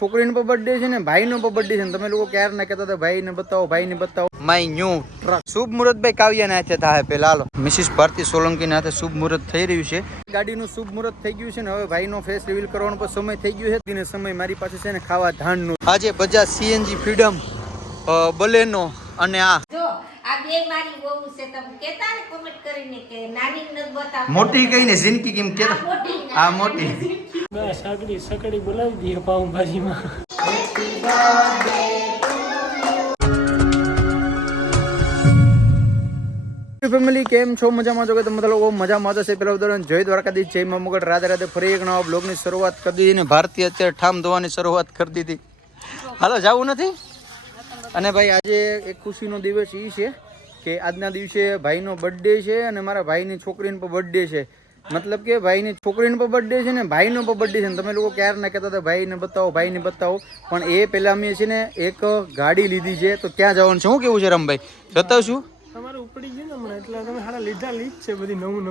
છોકરીનો પણ બર્થડે છે ને ભાઈનો પણ બર્થડે છે ને તમે લોકો ક્યારે ના કહેતા હતા ભાઈને બતાવો માય ન્યુ ટ્રક શુભ મુહૂર્ત ભાઈ કાવ્યાના હાથે થાય પેલા હાલો મિસિસ ભારતી સોલંકીના હાથે શુભ મુહૂર્ત થઈ રહ્યું છે ગાડીનું શુભ મુહૂર્ત થઈ ગયું છે ને હવે ભાઈનો ફેસ રિવીલ કરવાનો પણ સમય થઈ ગયો છે સમય મારી પાસે છે ને ખાવા ધાનનું આજે બજાજ સીએનજી ફ્રીડમ બલેનો અને આ જો આ બે મારી વહુ છે તમે કહેતા ને કોમેન્ટ કરીને કે નાની ન બતાવ મોટી કહીને જિંદગી કેમ કે આ મોટી બસ સકડી બોલાવી દઈએ પાઉંભાજીમાં ફેમિલી કેમ છો મજામાં છો કે તમે લોકો મજામાં હશે પેલા ઉદાહરણ જય દ્વારકાધીશ જય મા મોગલ રાધે રાધે ફરી એક નવા બ્લોગની શરૂઆત કરી દીધી ને ભારતીય અત્યારે ઠામ ધોવાની શરૂઆત કરી દીધી હાલો જવું નથી અને ભાઈ આજે એક ખુશીનો દિવસ એ છે કે આજના દિવસે ભાઈનો બર્થડે છે અને મારા ભાઈની છોકરીનો પણ બર્થડે છે મતલબ કે ભાઈની છોકરીનો પણ બર્થડે છે ને ભાઈનો પણ બર્થડે છે ને તમે લોકો ક્યારે ના કહેતા હતા ભાઈને બતાવો પણ એ પહેલાં અમે છે ને એક ગાડી લીધી છે તો ક્યાં જવાનું છે શું કેવું છે રમભાઈ બતાવશું તમારે ઉપડી ગયું ને હમણાં એટલે તમે સારા લીધા લીધ છે બધી નવું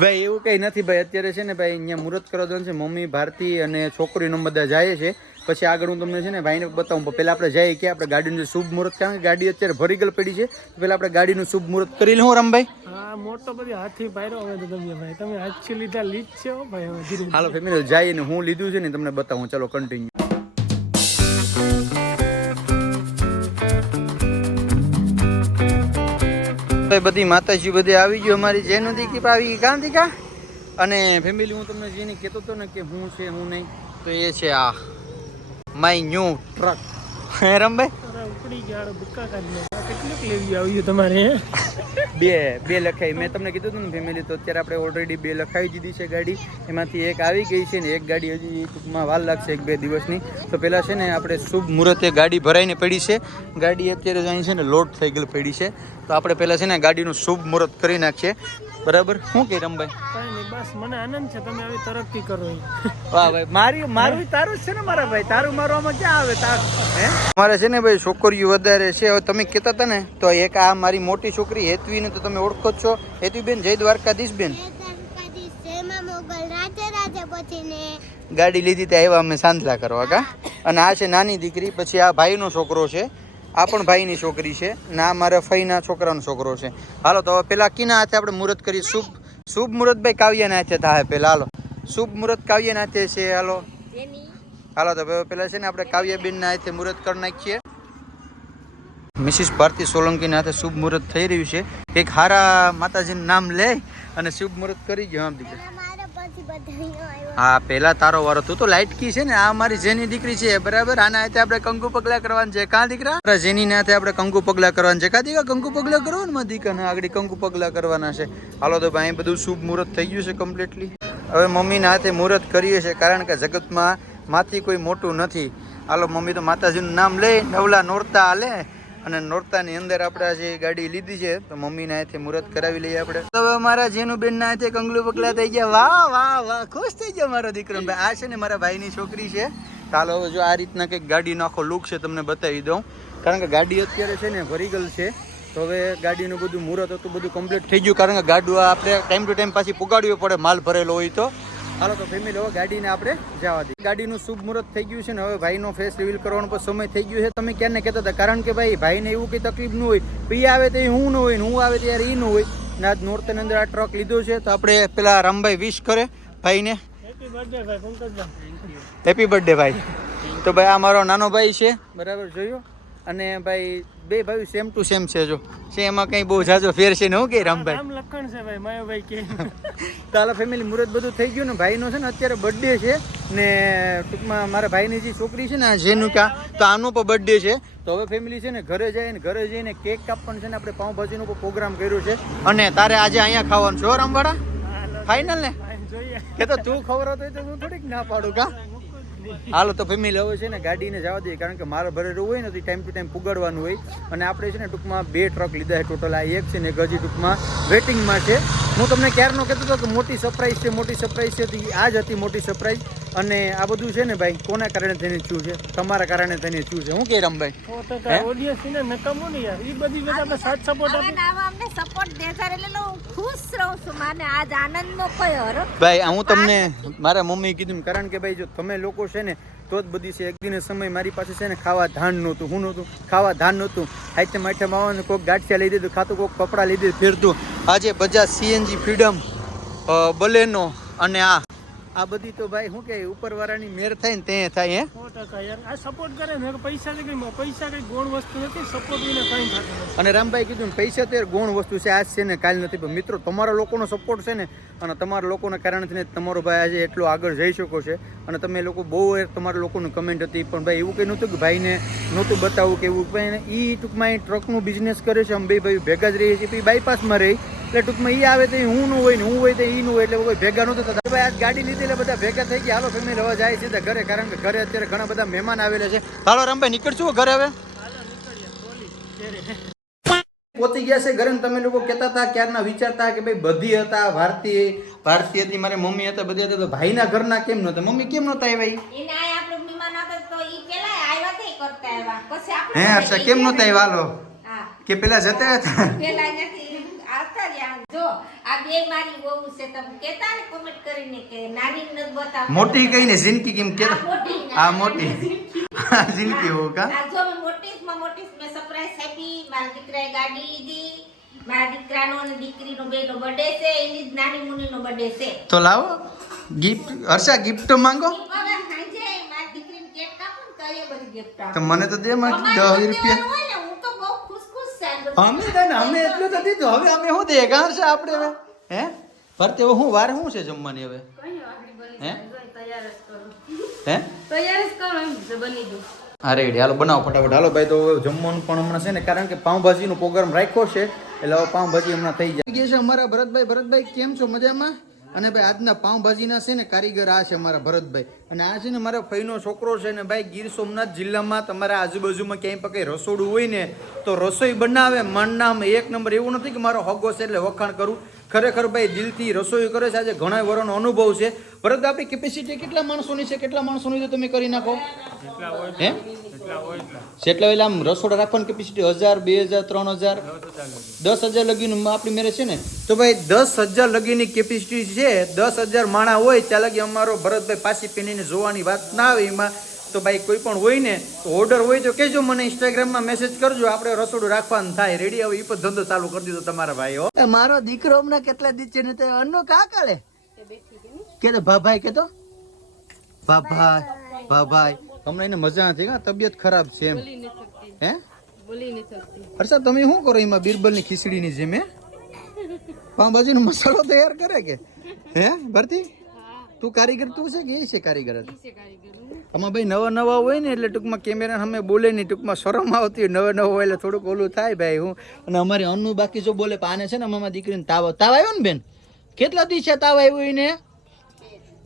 ભાઈ એવું કંઈ નથી ભાઈ અત્યારે છે ને ભાઈ અહીંયા મુહૂર્ત કરવા જવાનું છે મમ્મી ભારતી અને છોકરીનો બધા જાય છે પછી આગળ હું તમને છે ને ભાઈને બતાવું પહેલાં આપણે જઈએ કે આપણે ગાડીનું શુભ મુહૂર્ત કારણ કે ગાડી અત્યારે ભરી ગયેલ પડી છે પહેલાં આપણે ગાડીનું શુભ મુહૂર્ત કરી લઉં રમભાઈ હા મોટો બધી હાથી પાયરો હવે તો તમે હાથથી લીધા લીધ છે ભાઈ હવે ધીરે હાલો ફેમિલી જઈએ ને હું લીધું છે ને તમને બતાવું ચલો કન્ટિન્યુ બધી માતાજી બધી આવી ગયો અમારી જેનું દીકરી આવી ગઈ કાં દીકા અને ફેમિલી હું તમને જેને કહેતો હતો ને કે હું છે હું નહીં તો એ છે આ માય ન્યુ ટ્રક રમભાઈ ઉપડી ગયા બુક્કા કાઢી કેટલુંક લેવી આવ્યું તમારે બે લખાઈ મેં તમને કીધું હતું ને ફેમિલી તો અત્યારે આપણે ઓલરેડી 2 લખાવી દીધી છે ગાડી એમાંથી એક આવી ગઈ છે ને એક ગાડી હજી ટૂંકમાં વાર લાગશે 1-2 દિવસની તો પહેલાં છે ને આપણે શુભ મુહૂર્તે ગાડી ભરાઈને પડી છે ગાડી અત્યારે અહીં છે ને લોડ થઈ ગયેલી પડી છે તો આપણે પહેલાં છે ને ગાડીનું શુભ મુહૂર્ત કરી નાખીએ બરાબર શું કે રમભાઈ કાંઈ નહીં બસ મને આનંદ છે તમે આવી તરક્કી કરો વાહ ભાઈ મારું તારું જ છે ને મારા ભાઈ તારું મારવામાં ક્યાં આવે તારું હે મારે છે ને ભાઈ છોકરીઓ વધારે છે હવે તમે કહેતા હતા ને તો એક આ મારી મોટી છોકરી હેતવીને તો તમે ઓળખો જ છો હેતવીબેન જય દ્વારકાધીશ બેન ગાડી લીધી ત્યાં આવ્યા અમે સાંધલા કરવા કા અને આ છે નાની દીકરી પછી આ ભાઈનો છોકરો છે આ પણ ભાઈની છોકરી છે ને આ મારા ફઈના છોકરાનો છોકરો છે હાલો તો પેલા કીના હાથે આપણે મુહૂર્ત કરીએ શુભ મુહૂર્ત ભાઈ કાવ્યાના હાથે થાય પેલા હાલો શુભ મુહૂર્ત કાવ્યાના હાથે છે હાલો તો પેલા છે ને આપણે કાવ્યાબેનના હાથે મુહૂર્ત કરી નાખીએ મિસિસ ભારતી સોલંકીના હાથે શુભ મુહૂર્ત થઈ રહ્યું છે એક હારા માતાજીનું નામ લે અને શુભ મુહૂર્ત કરી ગયો આમ દીકરી હા પેલા તારો વારો તું તો લાઇટકી છે ને આ મારી જેની દીકરી છે બરાબર આના હાથે આપણે કંકુ પગલા કરવાનું છે કાં દીકરા જેની ના હાથે આપણે કંકુ પગલા કરવાનું છે કાં દીકરા કંકુ પગલા કરવાનું માં દીકરા આગળ કંકુ પગલા કરવાના છે હાલો તો ભાઈ બધું શુભ મુહૂર્ત થઈ ગયું છે કમ્પ્લીટલી હવે મમ્મીના હાથે મુહૂર્ત કરીએ છીએ કારણ કે જગતમાં માંથી કોઈ મોટું નથી હાલો મમ્મી તો માતાજીનું નામ લે નવલા નોરતા હાલે અને નોરતાની અંદર આપણે જે ગાડી લીધી છે તો મમ્મીના હાથે મુહૂર્ત કરાવી લઈએ આપણે હવે મારા જેનું બેનના હાથે કંગલું પગલા થઈ ગયા વાહ ખુશ થઈ ગયા મારો દીકરો આ છે ને મારા ભાઈની છોકરી છે ચાલો હવે જો આ રીતના કંઈક ગાડીનો આખો લુક છે તમને બતાવી દઉં કારણ કે ગાડી અત્યારે છે ને ભરી ગયેલ છે તો હવે ગાડીનું બધું મુહૂર્ત હતું બધું કમ્પ્લીટ થઈ ગયું કારણ કે ગાડું આપણે ટાઈમ ટુ ટાઈમ પાછી પુગાડવી પડે માલ ભરેલો હોય તો હાલો તો ફેમિલી હવે ગાડીને આપણે જવા દઈએ ગાડીનું શુભ મુહૂર્ત થઈ ગયું છે ને હવે ભાઈનો ફેસ રિવીલ કરવાનો પણ સમય થઈ ગયો છે તમે ક્યારને કહેતા હતા કારણ કે ભાઈને એવું કંઈ તકલીફ ન હોય પી આવે તો હું ન હોય ને હું આવે ત્યારે એ ન હોય ને આજ નોર્થની અંદર આ ટ્રક લીધો છે તો આપણે પેલા રામભાઈ વિશ કરે ભાઈને હેપી બર્થડે ભાઈ પંકજભાઈ હેપી બર્થડે ભાઈ તો ભાઈ આ મારો નાનો ભાઈ છે બરાબર જોયો અને ભાઈ બે ભાઈ સેમ ટુ સેમ છે જો છે એમાં કંઈ બહુ જાજો ફેર છે ને હું કે રામભાઈ આમ લખણ છે ભાઈ માયાભાઈ કે તો હાલો ફેમિલી મુહૂર્ત બધું થઈ ગયું ને ભાઈનો છે ને અત્યારે બર્થડે છે ને ટૂંકમાં મારા ભાઈની જે છોકરી છે ને આ જેનુકા તો આનો પણ બર્થડે છે તો હવે ફેમિલી છે ને ઘરે જઈને કેક કાપવાનું છે ને આપણે પાઉંભાજીનો પણ પ્રોગ્રામ કર્યો છે અને તારે આજે અહીંયા ખાવાનું છે રામવાડા ફાઇનલ ને જોઈએ કે તો તું ખબર તો હું થોડીક ના પાડું કા હાલો તો ફેમિલી હવે છે ને ગાડીને જવા દઈએ કારણ કે મારે ભરેલું હોય ને તો ટાઈમ ટુ ટાઈમ પુગાડવાનું હોય અને આપણે છે ને ટૂંકમાં 2 ટ્રક લીધા છે ટોટલ આ એક છે ને એક હજી ટૂંકમાં વેટિંગમાં છે હું તમને ક્યારનો કહેતો હતો કે મોટી સરપ્રાઈઝ છે તો આ જ હતી મોટી સરપ્રાઈઝ અને આ બધું છે ને ભાઈ કોના કારણે થઈને થયું છે? તમારા કારણે થઈને થયું છે. હું કે રામભાઈ 100% ઓડિયન્સ ને નકામું ને યાર ઈ બધી બધા આપણે સાથ સપોર્ટ આપી અમને સપોર્ટ દેતા એટલે હું ખુશ રહું છું. મને આજ આનંદનો કોઈ હરો ભાઈ હું તમને મારા મમ્મી કીધું કારણ કે ભાઈ જો તમે લોકો છે ને તો જ બધી છે. એક દિને સમય મારી પાસે છે ને ખાવા ધાન નહોતું. હું નહોતું ખાવા ધાન નહોતું. હાઈતે માઠે માવાનું કોઈક ગાંઠિયા લઈ દીધું ખાતું, કોઈક કપડાં લઈ દીધું ફેરતું. આજે બજાજ સીએનજી ફ્રીડમ બલેનો અને આ બધી તો ભાઈ શું કે ઉપરવાળાની મેર થાય ને તે થાય. હે 100% યાર આ સપોર્ટ કરે ને પૈસા કઈ ગૌણ વસ્તુ નથી. સપોર્ટ વિના કઈ થતું નથી. અને રામભાઈ કીધું ને પૈસા તો ગૌણ વસ્તુ છે. આજ છે ને કાલ નથી. પણ મિત્રો તમારા લોકોનો સપોર્ટ છે ને અને તમારા લોકોના કારણથી તમારો ભાઈ આજે એટલો આગળ જઈ શકો છે. અને તમે લોકો બહુ તમારા લોકોનું કમેન્ટ હતી પણ ભાઈ એવું કંઈ નહોતું કે ભાઈને નહોતું બતાવું કે એવું ભાઈને એ ટૂંકમાં એ ટ્રકનું બિઝનેસ કરે છે. અમે બે ભાઈ ભેગા જ રહીએ છીએ. પછી બાયપાસમાં રહી એટલે ટૂંકમાં એ આવે તો હું ન હોય ને હું હોય તો એ ન હોય એટલે કોઈ ભેગા નહોતા થતા. ભાઈ આજ ગાડી લીધી એટલે બધા ભેગા થઈ ગયા. હાલો ફેમિલી હવે જાય સીધા ઘરે કારણ કે ઘરે અત્યારે ઘણા બધા મહેમાન આવેલા છે. હાલો રામભાઈ નીકળશું ઘરે હવે પહોંચી ગયા છે ઘરે. તમે લોકો કહેતા હતા ક્યારના વિચારતા કે ભાઈ બધી હતા ભારતી હતી મારી મમ્મી હતા બધી હતા તો ભાઈના ઘરના કેમ નહોતા? મમ્મી કેમ નહોતા એ ભાઈ? એને આ આપણો મહેમાન હતો તો ઈ પેલા આવ્યા તે કરતા આવ્યા પછી આપણે હે હર્ષા કેમ નહોતા એ? હાલો હા કે પેલા જતા હતા પેલા નથી આવતા રહ્યા. જો આ બે મારી વહુ છે. તમે કહેતા ને કોમેન્ટ કરીને કે નાની નથી બતાવતા. મોટી કહીને જિંદગી કેમ કે આ મોટી જિંદગી હો કા આ જો મેં મોટી મેં સરપ્રાઈઝ આપી. મારા દીકરાએ ગાડી લીધી. મારા દીકરાનો અને દીકરીનો બેનો બર્થડે છે. એની જ નાની મુનીનો બર્થડે છે. તો લાવો ગિફ્ટ. હર્ષા ગિફ્ટ માંગો હવે સાંજે મારી દીકરીને કેક કાપું ને તો એ બધી gift આપું. તો મને તો દે માં અમારે 10 રૂપિયા. દેવાનું હોય ને, હું તો બહુ ખુશ છું આ બધું. અમે એટલું તો દીધું. હવે અમે શું દે હર્ષા આપણે હવે? હે ભરતે હું વાર શું છે જમવાની હવે? હે હા રેડી હાલો બનાવો ફટાફટ. હાલો ભાઈ તો જમવાનું પણ હમણાં છે ને કારણ કે પાઉંભાજીનો પ્રોગ્રામ રાખ્યો છે એટલે હવે પાઉંભાજી હમણાં થઈ જાય છે. અમારા ભરતભાઈ કેમ છો? મજામાં? અને ભાઈ આજના પાઉંભાજીના છે ને કારીગર આ છે અમારા ભરતભાઈ. અને આ છે ને મારા ફઈનો છોકરો છે ને ભાઈ ગીર સોમનાથ જિલ્લામાં તમારા આજુબાજુમાં ક્યાંય પણ કંઈ રસોડું હોય ને તો રસોઈ બનાવે મનનામ એક નંબર. એવું નથી કે મારો હગો છે એટલે વખાણ કરું. ખરેખર ભાઈ દિલથી રસોઈ કરે છે. આજે ઘણા વર્ષનો અનુભવ છે. ભરત આપણી કેપેસિટી કેટલા માણસોની છે? કેટલા માણસોની છે તમે કરી નાખો? હે જેટલા એટલે આમ રસોડા રાખવાની કેપેસિટી 1000 2000 3000 10,000 લગીનું આપણી મેરેજ છે ને તો ભાઈ 10,000 લગીની કેપેસિટી છે. 10,000 માણા હોય ત્યાં લગી અમારો ભરતભાઈ પાછી પીનીને જોવાની વાત ના આવે એમાં. તો ભાઈ કોઈ પણ હોય ને તો ઓર્ડર હોય તો કહેજો મને ઇન્સ્ટાગ્રામમાં મેસેજ કરજો. આપણે રસોડું રાખવાનું થાય રેડી. હવે એ પણ ધંધો ચાલુ કરી દીધો તમારા ભાઈઓ. મારો દીકરો હમણાં કેટલા દી છે ને અન્નો કા કાલે કે તો ભાભાઈ કે તો ભાભાઈ હમણાં એને મજા નથી કા તબિયત ખરાબ છે એમ. હે હર્ષા તમે શું કરો એમાં બિરબલની ખીચડીની જેમ? હે પાઉંભાજીનો મસાલો તૈયાર કરે કે? હે ભરતી તું કારીગર તું છે કે એ છે કારીગર? આમાં ભાઈ નવા હોય ને એટલે ટૂંકમાં કેમેરા સામે બોલે નહીં. ટૂંકમાં શરમ આવતી હોય. નવા હોય એટલે થોડુંક ઓલું થાય ભાઈ. હું અને અમારી અન્નુ બાકી જો બોલે આને છે ને અમારા દીકરીને તાવ આવ્યો ને બેન? કેટલા દી છે તાવ આવ્યો એને?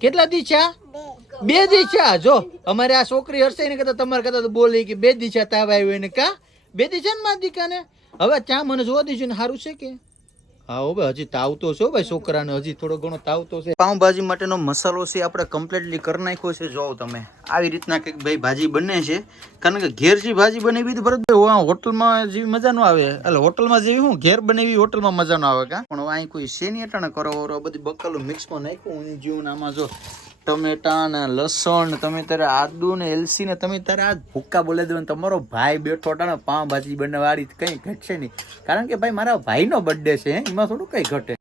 કેટલા દી છે? 2 દી છે. જો અમારે આ છોકરી હશે ને કહેતા તમારે કહેતા તો બોલી કે 2 દી છે તાવ આવ્યો એને. કા 2 દી છે ને મારા દીકાને? હવે ત્યાં મને જોવા દીજો ને સારું છે કે? હા હો ભાઈ હજી તાવ તો છે ભાઈ છોકરાને હજી થોડો ઘણો તાવ તો છે. પાઉંભાજી માટેનો મસાલો છે આપણે કમ્પ્લીટલી કરી નાખ્યો છે. જોવો તમે આવી રીતના કંઈક ભાઈ ભાજી બને છે. કારણ કે ઘેર જે ભાજી બનાવી તો ભરતભાઈ હોટલમાં જેવી મજા ન આવે. એટલે હોટલમાં જેવી હું ઘેર બનાવી હોટલમાં મજા ન આવે કા. પણ અહીં કોઈ શેની અટાણે કરો બધી બકાલું મિક્સમાં નાખ્યું જીવન આમાં જો ટમેટા ને લસણ તમે તારે આદુ ને એલસી ને તમે તારે આ ભૂક્કા બોલાવી દો. તમારો ભાઈ બેઠો ને પાઉંભાજી બનાવવાળી કંઈ ઘટશે નહીં. કારણ કે ભાઈ મારા ભાઈનો બર્થડે છે એમાં થોડું કંઈ ઘટે.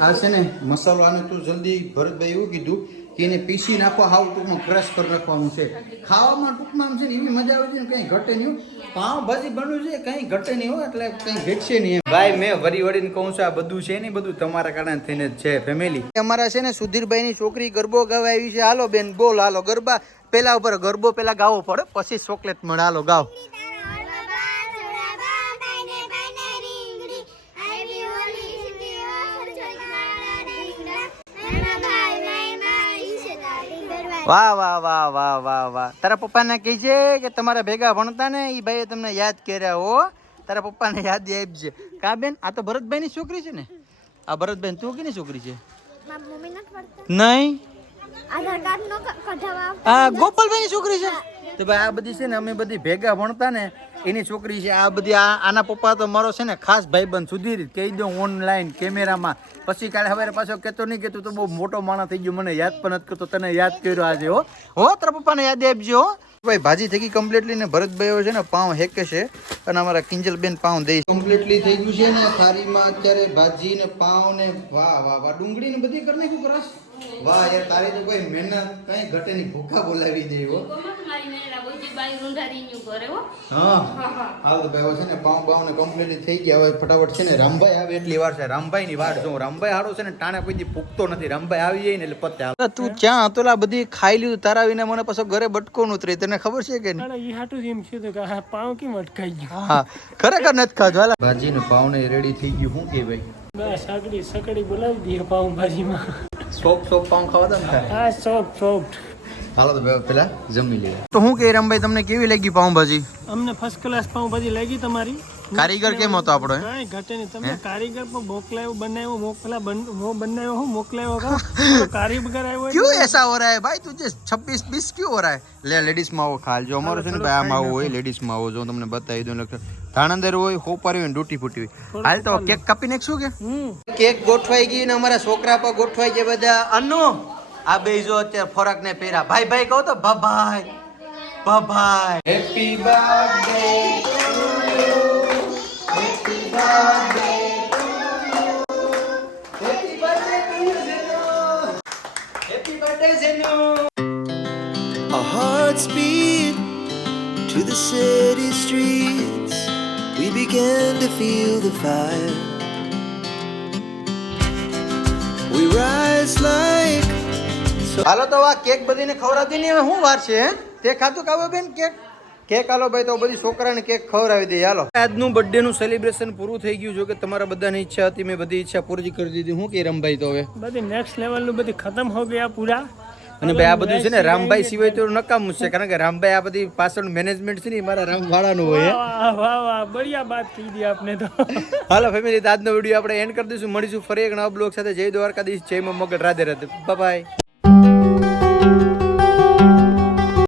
આ છે ને મસાલો આને તું જલ્દી ભરતભાઈ એવું કીધું કે એને પીસી નાખવા હાવ ટૂંકમાં ક્રશ કરી નાખવાનું છે. ખાવામાં ટૂંકમાં છે ને એવી મજા આવે છે ને કંઈ ઘટે નહીં. પાઉંભાજી બનવું છે કંઈ ઘટે નહીં હોય એટલે કંઈ ઘટશે નહીં. ભાઈ મેં વળીને કહું છું આ બધું છે ને બધું તમારા કારણે થઈને જ છે ફેમિલી. અમારા છે ને સુધીરભાઈની છોકરી ગરબો ગાવા આવી છે. હાલો બેન બોલ હાલો ગરબા પેલા ઉપર ગરબો પેલા ગાવો પડે પછી ચોકલેટ મળે. હાલો ગાવ. વાહ તારા પપ્પાને કહેજે કે તમારા ભેગા ભણતા ને એ ભાઈએ તમને યાદ કર્યા હો. તારા પપ્પાને યાદ આપજે કા બેન. આ તો ભરતભાઈની છોકરી છે ને? આ ભરતભાઈ તું કેની છોકરી છે? નહીં આધાર કાર્ડ નો કઢાવા આ ગોપાલભાઈની છોકરી છે તો ભાઈ આ બધી છે ને અમે બધી ભેગા ભણતા ને એની છોકરી છે આ બધી આના પપ્પા તો મારો છે ને ખાસ ભાઈબંધ સુધીર કહી દઉં ઓનલાઈન કેમેરામાં પછી કાલે હવે પાછો કહેતો નહીં કહેતું તો બહુ મોટો માણસ થઈ ગયો મને યાદ પણ નથી કરતો તને યાદ કર્યો આજે હો તારા પપ્પાને યાદ આપજો હો ભાઈ ભાજી થઈ ગઈ કમ્પ્લીટલી ને ભરતભાઈ છે ને પાઉં હેકે છે અને અમારા કિંજલબેન પાઉં દે કમ્પ્લીટલી થઈ ગયું છે ને થાળીમાં અત્યારે ભાજી ને પાઉં ને વાહ વાહ વાહ ડુંગળી ને બધી કરી નાખ્યું કરસ વાહ યાર તારી તો કોઈ મહેનત કઈ ઘટે ની ભૂખા બોલાવી દે હો હા હાલ તો ભાઈ છે ને પાઉં બાઉં ને કમ્પ્લીટલી થઈ ગયા હવે ફટાફટ છે ને રામભાઈ આવે એટલી વાર છે રામભાઈ ની વાટ જોઉં રામભાઈ હાડો છે ને ટાણે કોઈ દી ભૂખતો નથી રામભાઈ આવી જાય ને એટલે પતે હાલ તું ક્યાં હતો બધી ખાઈ લીધું તારા વિના મને પાછો ઘરે બટકો નું ઉતરી તને ખબર છે કે નહીં ઈ હાટું એમ છે તો કે પાવ કેમ અટકાઈ ગયું હા ખરેખર નથી ખાધું હાલ ભાજી ને પાઉં ને રેડી થઈ ગયું શું કે ભાઈ બસ સકડી બોલાવી દઈએ પાઉં ભાજીમાં સોપ પાઉં ખાવા દો ને હા સોફ્ટ હાલો તો પેલા જમી લઈએ તો હું કે રામભાઈ તમને કેવી લાગી પાઉંભાજી અમને ફર્સ્ટ ક્લાસ પાઉંભાજી લાગી તમારી કારીગર કેમ હતો આપણો કાંઈ ઘટે નહીં તમે કારીગર પણ બનાવ્યો હું મોકલાવ્યો કા કારીગર આવ્યો क्यों ऐसा हो रहा है भाई तुझे 26 20 क्यों हो रहा है ले लेडीज માં આવો ખાલ જો અમારો છે ને ભાઈ આમાં આવો હોય લેડીઝ માં આવો જો તમને બતાવી દઉં લખો ધાણંદર હોય હોપારી હોય ડૂટી ફૂટી હોય હાલ તો કેક કાપી નાખશું કે કેક ગોઠવાઈ ગઈ ને અમારા છોકરા પર ગોઠવાઈ ગયા બધા અન્નુ આ બે જો અત્યારે ફરક ને પહેરા ભાઈ ભાઈ કહો તો ભાઈ ભાઈ happy birthday to you happy birthday happy birthday to you જેનો હેપી બર્થડે જેનો Our hearts beat to the city streets. We began to feel the fire. We rise like હાલો તો આ કેક બધીને ખવડાવતી નહીં હવે શું વાર છે હે તે ખાધું કાવે બેન કેક હાલો ભાઈ તો બધી છોકરાને કેક ખવડાવી દે હાલો આજનું બર્થડે નું સેલિબ્રેશન પૂરું થઈ ગયું જો કે તમારા બધાની ઈચ્છા હતી મેં બધી ઈચ્છા પૂરી કરી દીધી હું કે રમભાઈ તો હવે બધી નેક્સ્ટ લેવલ નું બધી ખતમ હો ગયા પૂરા અને ભાઈ આ બધું છે ને રામભાઈ સિવાય તો નકામું છે કારણ કે રામભાઈ આ બધી પાછળ મેનેજમેન્ટ છે ને એ મારા રામવાળાનું હોય વાહ વાહ બઢિયા બાત કહી દી આપને તો હાલો ફેમિલી આજનો વિડીયો આપણે એન્ડ કરી દઈશું મળીશું ફરી એક નવા બ્લોગ સાથે જય દ્વારકાધીશ જય મા મોગલ રાધે રાધે બાય